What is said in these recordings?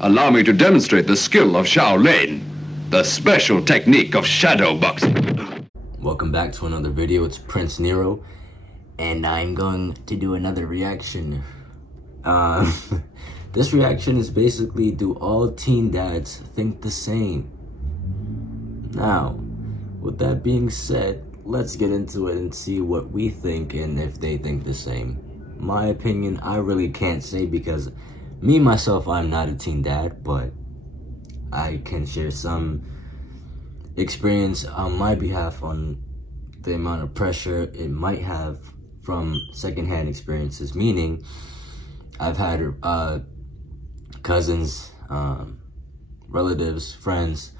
Allow me to demonstrate the skill of Shaolin, the special technique of shadow boxing. Welcome back to another video. It's Prince Nero, and I'm going to do another reaction. This reaction is basically, do all teen dads think the same? Now, with that being said, let's get into it and see what we think and if they think the same. My opinion, I really can't say because me, myself, I'm not a teen dad, but I can share some experience on my behalf on the amount of pressure it might have from secondhand experiences, meaning I've had cousins, relatives, friends,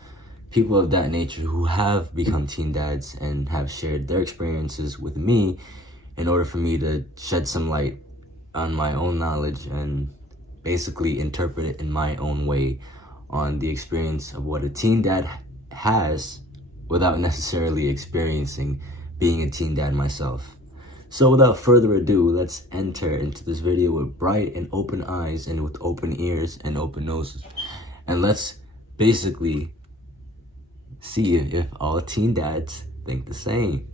people of that nature who have become teen dads and have shared their experiences with me in order for me to shed some light on my own knowledge and basically interpret it in my own way on the experience of what a teen dad has without necessarily experiencing being a teen dad myself. So without further ado, let's enter into this video with bright and open eyes and with open ears and open noses. And let's basically see if all teen dads think the same.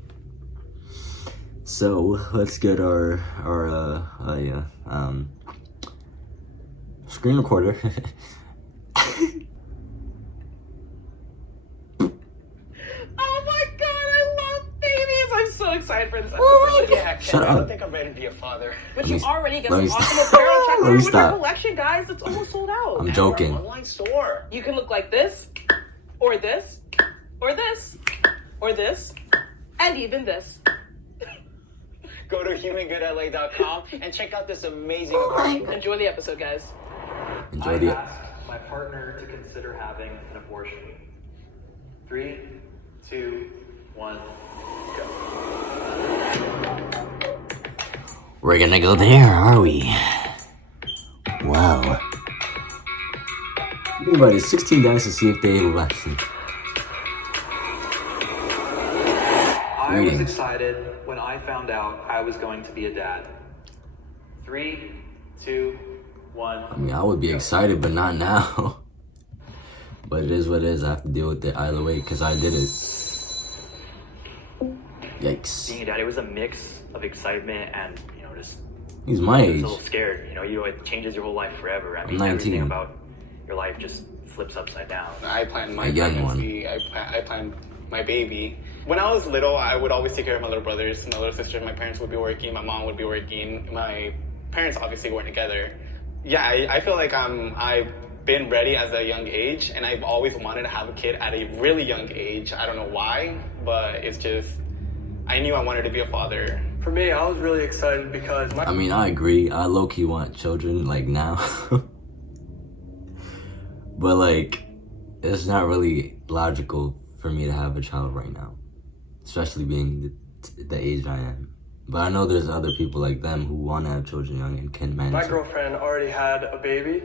So let's get our screen recorder. So excited for this episode. Yeah, Shut I up. don't think I'm ready to be a father. But Let you me- already get let some me awesome apparel. Check Let me out your stop. collection, guys. It's almost sold out. I'm Our joking. online store. You can look like this, or this, or this, or this, and even this. Go to humangoodla.com and check out this amazing collection. Enjoy the episode, guys. Enjoy I the asked my partner to consider having an abortion. 3, 2, 1, go. We're gonna go there, are we? Wow. We invited 16 guys to see if they will vaccine. I was Greetings. excited when I found out I was going to be a dad. 3, 2, 1. I mean, I would be excited, but not now. But it is what it is. I have to deal with it either way because I did it. Yikes. Being a dad, it was a mix of excitement and, just He's my a age. little scared. It changes your whole life forever. I mean, 19. everything about your life just flips upside down. I planned my A young one. pregnancy. I planned my baby. When I was little, I would always take care of my little brothers, my little sisters. My parents would be working. My mom would be working. My parents obviously weren't together. Yeah, I feel like I've been ready as a young age, and I've always wanted to have a kid at a really young age. I don't know why, but it's just, I knew I wanted to be a father. For me, I was really excited because I mean, I agree. I low-key want children, like, now. But, like, it's not really logical for me to have a child right now. Especially being the age I am. But I know there's other people like them who want to have children young and can manage my it. girlfriend already had a baby,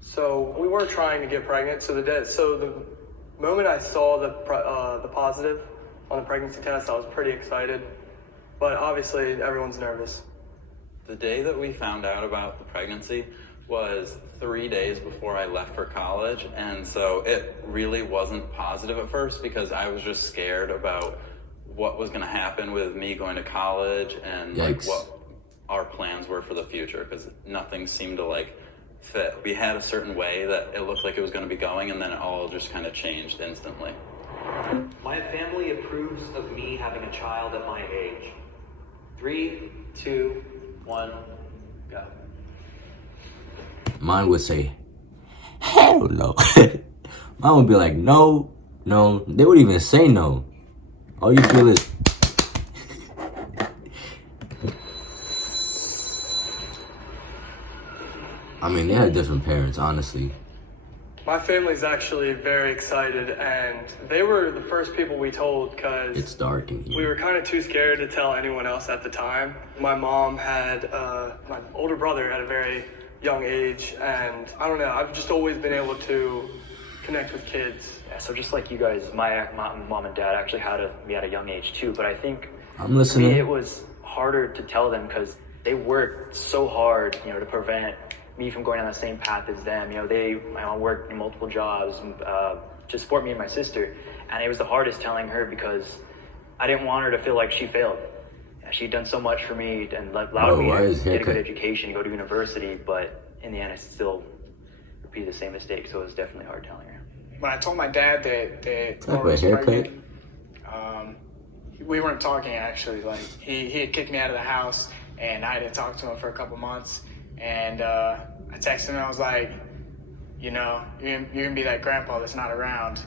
so we weren't trying to get pregnant. So the moment I saw the positive on the pregnancy test, I was pretty excited. But obviously, everyone's nervous. The day that we found out about the pregnancy was 3 days before I left for college, and so it really wasn't positive at first because I was just scared about what was going to happen with me going to college and like Yikes. what our plans were for the future because nothing seemed to like fit. We had a certain way that it looked like it was going to be going, and then it all just kind of changed instantly. My family approves of me having a child at my age. 3, 2, 1, go. Mine would say, hell no. Mine would be like, no, no. They would even say no. All you feel is... I mean, they had different parents, honestly. My family's actually very excited, and they were the first people we told because It's dark in we here. were kind of too scared to tell anyone else at the time. My mom had, my older brother at a very young age, and I don't know, I've just always been able to connect with kids. Yeah, so just like you guys, my mom and dad actually had me at a young age too, but I think I'm for me listening. it was harder to tell them because they worked so hard, to prevent me from going on the same path as them. You know, they worked in multiple jobs to support me and my sister, and it was the hardest telling her because I didn't want her to feel like she failed. She'd done so much for me and allowed me to get a good education, go to university, but in the end I still repeated the same mistake, so it was definitely hard telling her. When I told my dad that Like a haircut? we weren't talking actually. Like he had kicked me out of the house, and I hadn't talked to him for a couple months. And I texted him, and I was like, you know, you're gonna be that grandpa that's not around.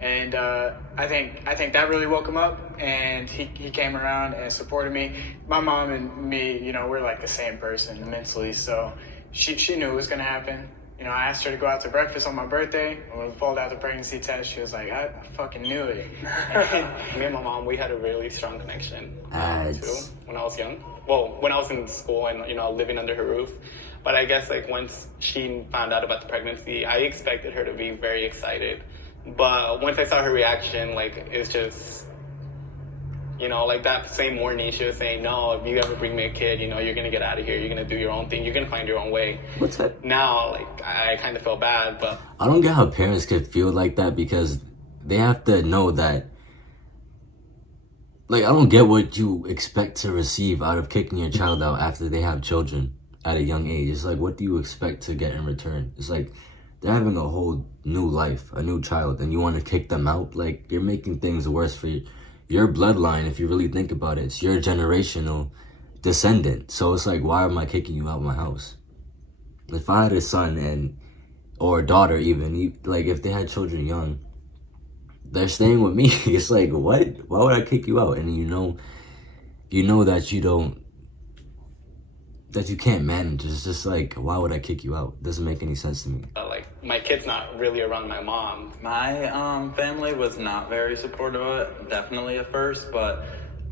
And I think that really woke him up, and he came around and supported me. My mom and me, you know, we're like the same person mentally, so she knew it was gonna happen. You know, I asked her to go out to breakfast on my birthday. When we pulled out the pregnancy test, she was like, I fucking knew it. Me and my mom, we had a really strong connection too when I was young. Well, when I was in school and, you know, living under her roof. But I guess like once she found out about the pregnancy, I expected her to be very excited. But once I saw her reaction, like, it's just, you know, like that same morning, she was saying, no, if you ever bring me a kid, you know, you're going to get out of here. You're going to do your own thing. You're going to find your own way. What's that? Now, like, I kind of feel bad, but... I don't get how parents could feel like that because they have to know that... Like, I don't get what you expect to receive out of kicking your child out after they have children at a young age. It's like, what do you expect to get in return? It's like... They're having a whole new life, a new child, and you want to kick them out? Like, you're making things worse for your bloodline, if you really think about it. It's your generational descendant. So it's like, why am I kicking you out of my house? If I had a son or a daughter even, like, if they had children young, they're staying with me. It's like, what? Why would I kick you out? And you know that you can't manage. It's just like, why would I kick you out? It doesn't make any sense to me. Like, my kid's not really around my mom. My family was not very supportive of it, definitely at first, but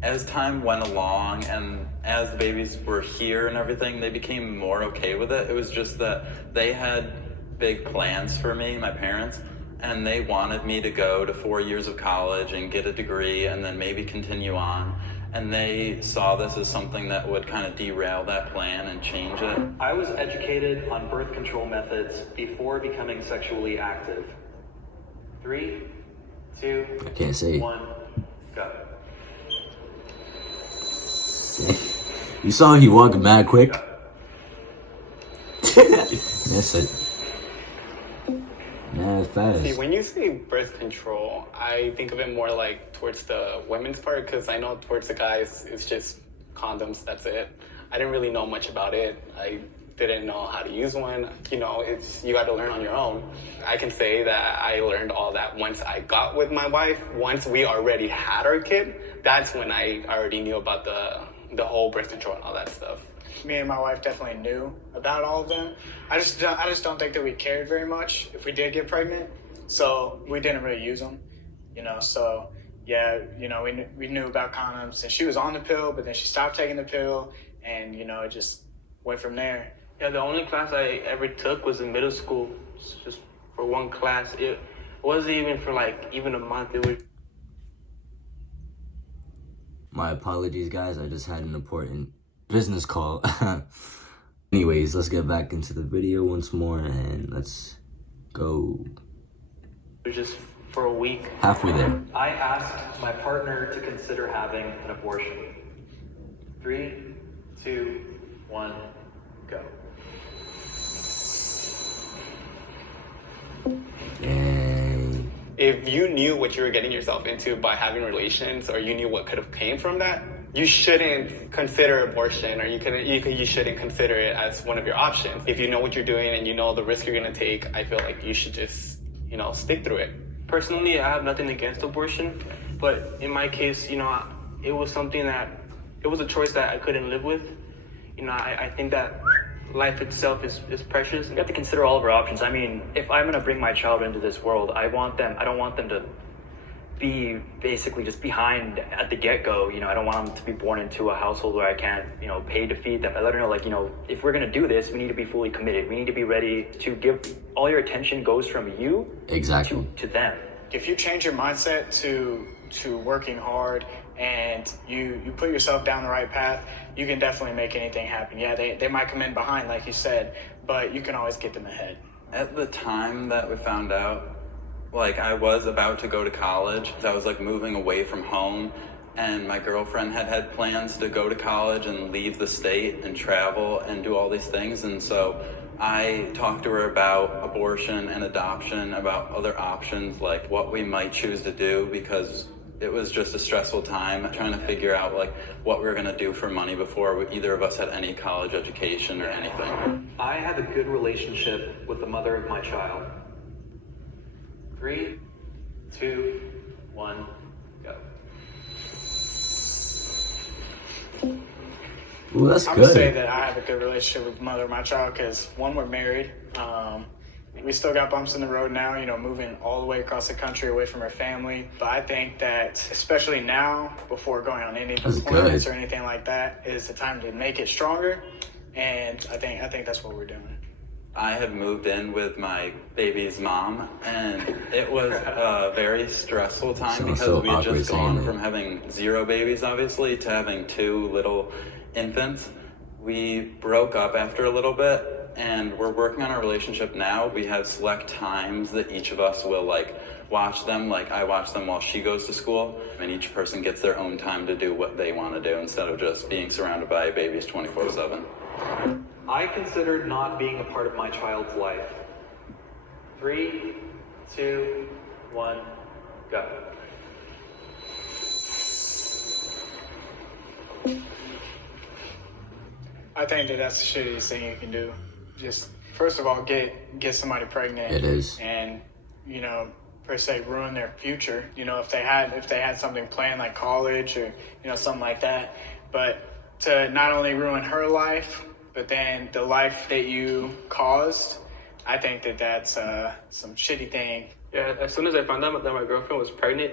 as time went along and as the babies were here and everything, they became more okay with it. It was just that they had big plans for me, my parents, and they wanted me to go to 4 years of college and get a degree and then maybe continue on. And they saw this as something that would kind of derail that plan and change it. I was educated on birth control methods before becoming sexually active. 3, 2, I can't say. 1, go. You saw he walked mad quick? That's it. Mad fast. See, when you say birth control, I think of it more like towards the women's part, because I know towards the guys, it's just condoms, that's it. I didn't really know much about it. I didn't know how to use one. You know, you got to learn on your own. I can say that I learned all that once I got with my wife. Once we already had our kid, that's when I already knew about the whole birth control and all that stuff. Me and my wife definitely knew about all of them. I just don't think that we cared very much if we did get pregnant, so we didn't really use them, you know. So yeah, you know, we knew about condoms, and she was on the pill, but then she stopped taking the pill, and you know, it just went from there. Yeah, the only class I ever took was in middle school, just for one class. It wasn't even for like even a month. It was. My apologies, guys. I just had an important business call. Anyways, let's get back into the video once more and let's go. It was just for a week. Halfway there. I asked my partner to consider having an abortion. 3, 2, 1, go. And If you knew what you were getting yourself into by having relations, or you knew what could have came from that, you shouldn't consider abortion, or you shouldn't consider it as one of your options. If you know what you're doing and you know the risk you're going to take, I feel like you should just, you know, stick through it. Personally, I have nothing against abortion, but in my case, you know, it was a choice that I couldn't live with. You know, I think that life itself is precious. We have to consider all of our options. I mean, if I'm going to bring my child into this world, I don't want them to be basically just behind at the get-go. You know, I don't want them to be born into a household where I can't, you know, pay to feed them. I let her know, like, you know, if we're going to do this, we need to be fully committed. We need to be ready to give all your attention goes from you exactly to them. If you change your mindset to working hard and you put yourself down the right path, you can definitely make anything happen. Yeah, they might come in behind, like you said, but you can always get them ahead. At the time that we found out, like, I was about to go to college. I was like moving away from home, and my girlfriend had plans to go to college and leave the state and travel and do all these things. And so I talked to her about abortion and adoption, about other options, like what we might choose to do, because it was just a stressful time trying to figure out like what we were going to do for money before either of us had any college education or anything. I have a good relationship with the mother of my child. 3, 2, 1, go. Ooh, that's I good. would say that I have a good relationship with the mother of my child because, one, we're married. We still got bumps in the road now, you know, moving all the way across the country away from our family. But I think that, especially now, before going on any deployments or anything like that, is the time to make it stronger. And I think that's what we're doing. I had moved in with my baby's mom, and it was a very stressful time because we had just gone from having 0 babies, obviously, to having 2 little infants. We broke up after a little bit, and we're working on our relationship now. We have select times that each of us will like watch them. Like I watch them while she goes to school, and each person gets their own time to do what they want to do instead of just being surrounded by babies 24/7. I considered not being a part of my child's life. 3, 2, 1, go. I think that that's the shittiest thing you can do. Just, first of all, get somebody pregnant. It is. And, you know, per se, ruin their future. You know, if they had something planned like college or, you know, something like that. But to not only ruin her life, but then the life that you caused, I think that that's some shitty thing. Yeah, as soon as I found out that my girlfriend was pregnant,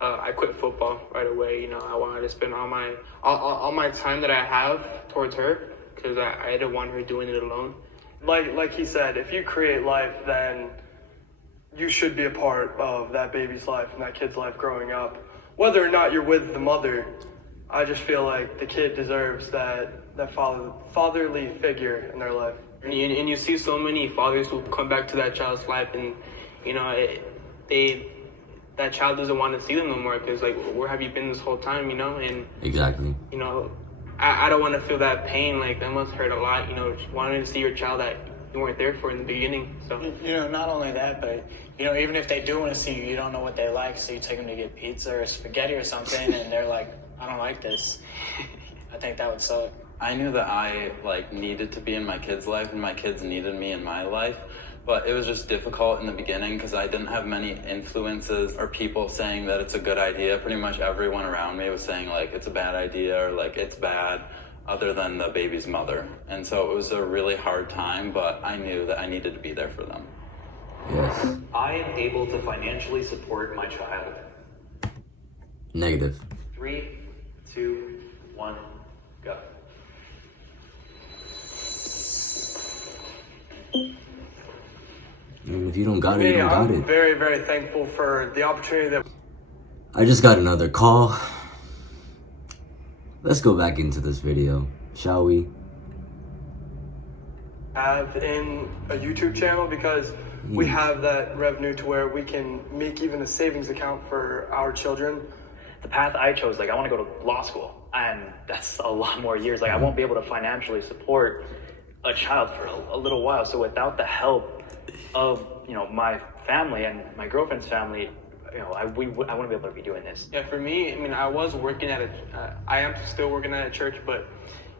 I quit football right away. You know, I wanted to spend all my time that I have towards her because I didn't want her doing it alone. Like he said, if you create life, then you should be a part of that baby's life and that kid's life growing up. Whether or not you're with the mother, I just feel like the kid deserves that fatherly figure in their life. And you see so many fathers who come back to that child's life, and you know that child doesn't want to see them no more because like, where have you been this whole time? You know, and exactly. You know, I don't want to feel that pain. Like that must hurt a lot. You know, wanting to see your child that you weren't there for in the beginning. So you know, not only that, but you know, even if they do want to see you, you don't know what they like, so you take them to get pizza or spaghetti or something, and they're like, I don't like this. I think that would suck. I knew that I like needed to be in my kid's life and my kids needed me in my life, but it was just difficult in the beginning because I didn't have many influences or people saying that it's a good idea. Pretty much everyone around me was saying like it's a bad idea or like it's bad, other than the baby's mother. And so it was a really hard time, but I knew that I needed to be there for them. Yes. I am able to financially support my child. Negative. 3, 2, 1, go. If you don't got it, you don't got I'm it. very, very thankful for the opportunity that I just got another call. Let's go back into this video, shall we? have in a YouTube channel because we have that revenue to where we can make even a savings account for our children. The path I chose, like I want to go to law school, and that's a lot more years. Like I won't be able to financially support a child for a little while. So without the help of, you know, my family and my girlfriend's family, you know, I wouldn't be able to be doing this. Yeah, for me, I mean, I was working at I am still working at a church, but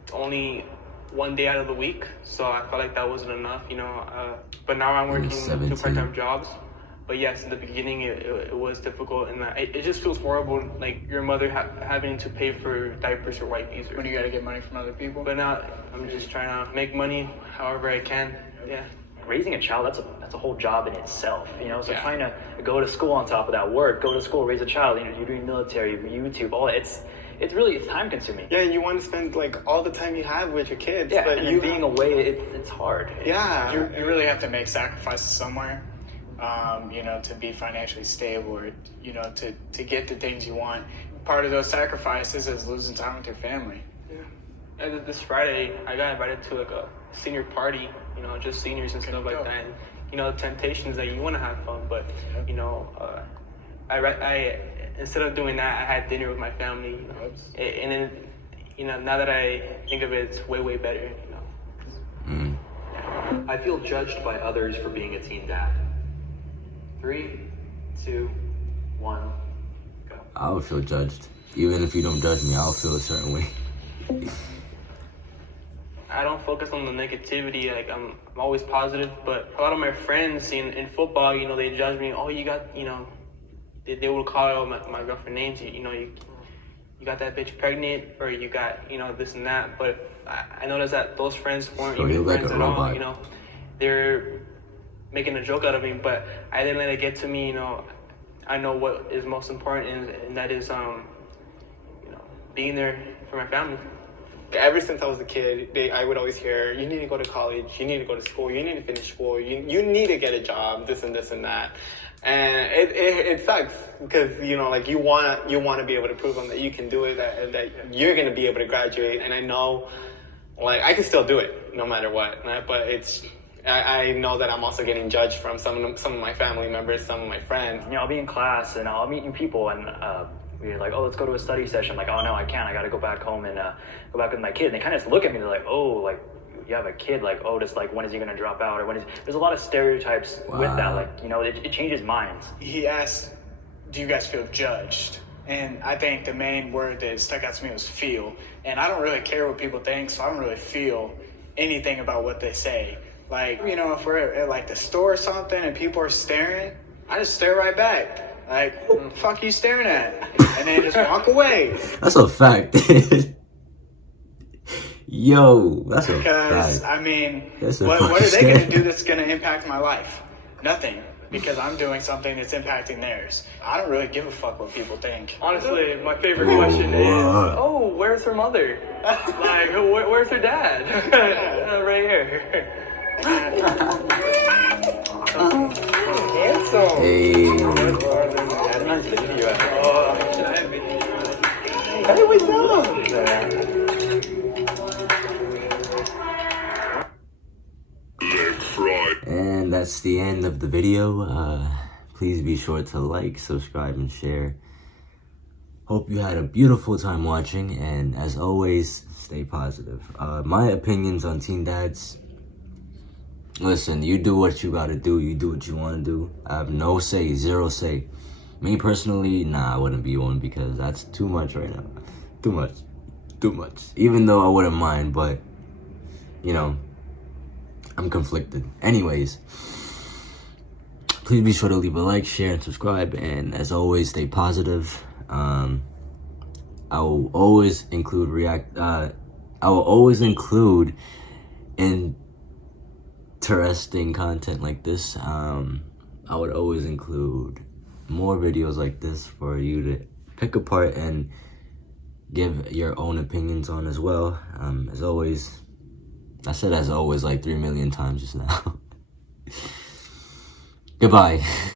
it's only one day out of the week, so I felt like that wasn't enough, you know. But now I'm working 2 part-time jobs. But yes, in the beginning, it was difficult, and it just feels horrible, like your mother having to pay for diapers or wipes. When you gotta get money from other people. But now I'm just trying to make money however I can. Yeah. Raising a child, that's a whole job in itself, you know. So trying to go to school on top of that, work, go to school, raise a child. You know, you're doing military, YouTube, all that. It's really time consuming. Yeah, you want to spend like all the time you have with your kids. Yeah, but and then being away, it's hard. Yeah, you really have to make sacrifices somewhere, you know, to be financially stable, or you know, to get the things you want. Part of those sacrifices is losing time with your family. Yeah. This Friday, I got invited to like a senior party, you know, just seniors and stuff like that. And, you know, the temptation is that you want to have fun, but, you know, I instead of doing that, I had dinner with my family, you know, and then, you know, now that I think of it, it's way, way better, you know. I feel judged by others for being a teen dad. 3, 2, 1, go. I would feel judged. Even if you don't judge me, I'll feel a certain way. I don't focus on the negativity. Like I'm always positive, but a lot of my friends in football, you know, they judge me. Oh, you got, you know, they will call my girlfriend names. You know, you got that bitch pregnant, or you got, you know, this and that. But I noticed that those friends weren't even friends at all. You know, they're making a joke out of me, but I didn't let it get to me. You know, I know what is most important, and that is, you know, being there for my family. Ever since I was a kid, I would always hear, you need to go to college, you need to go to school, you need to finish school, you need to get a job, this and this and that. And it sucks because, you know, like you want to be able to prove them that you can do it, that you're going to be able to graduate. And I know, like, I can still do it no matter what. But I know that I'm also getting judged from some of my family members, some of my friends. You know, I'll be in class and I'll meet new people and we're like, oh, let's go to a study session. I'm like, oh no, I can't. I got to go back home and go back with my kid. And they kind of just look at me. They're like, oh, like you have a kid. Like, oh, just like when is he going to drop out? Or there's a lot of stereotypes with that. Like, you know, it changes minds. He asked, do you guys feel judged? And I think the main word that stuck out to me was feel. And I don't really care what people think, so I don't really feel anything about what they say. Like, you know, if we're at like the store or something and people are staring, I just stare right back. Like, what the fuck are you staring at? And then just walk away. That's a fact. Yo, that's a fact. Because, I mean, what are they going to do that's going to impact my life? Nothing. Because I'm doing something that's impacting theirs. I don't really give a fuck what people think. Honestly, my favorite question is, oh, where's her mother? Like, where's her dad? Right here. Handsome. Hey. Hey, what's up? And that's the end of the video. Please be sure to like, subscribe, and share. Hope you had a beautiful time watching, and as always, stay positive. My opinions on teen dads. Listen, you do what you gotta do. You do what you want to do. I have no say, zero say. Me personally, nah, I wouldn't be one because that's too much right now. Too much. Even though I wouldn't mind, but, you know, I'm conflicted. Anyways, please be sure to leave a like, share, and subscribe. And as always, stay positive. I will always include interesting content like this. I would always include more videos like this for you to pick apart and give your own opinions on as well. As always, I said as always like 3 million times just now. Goodbye.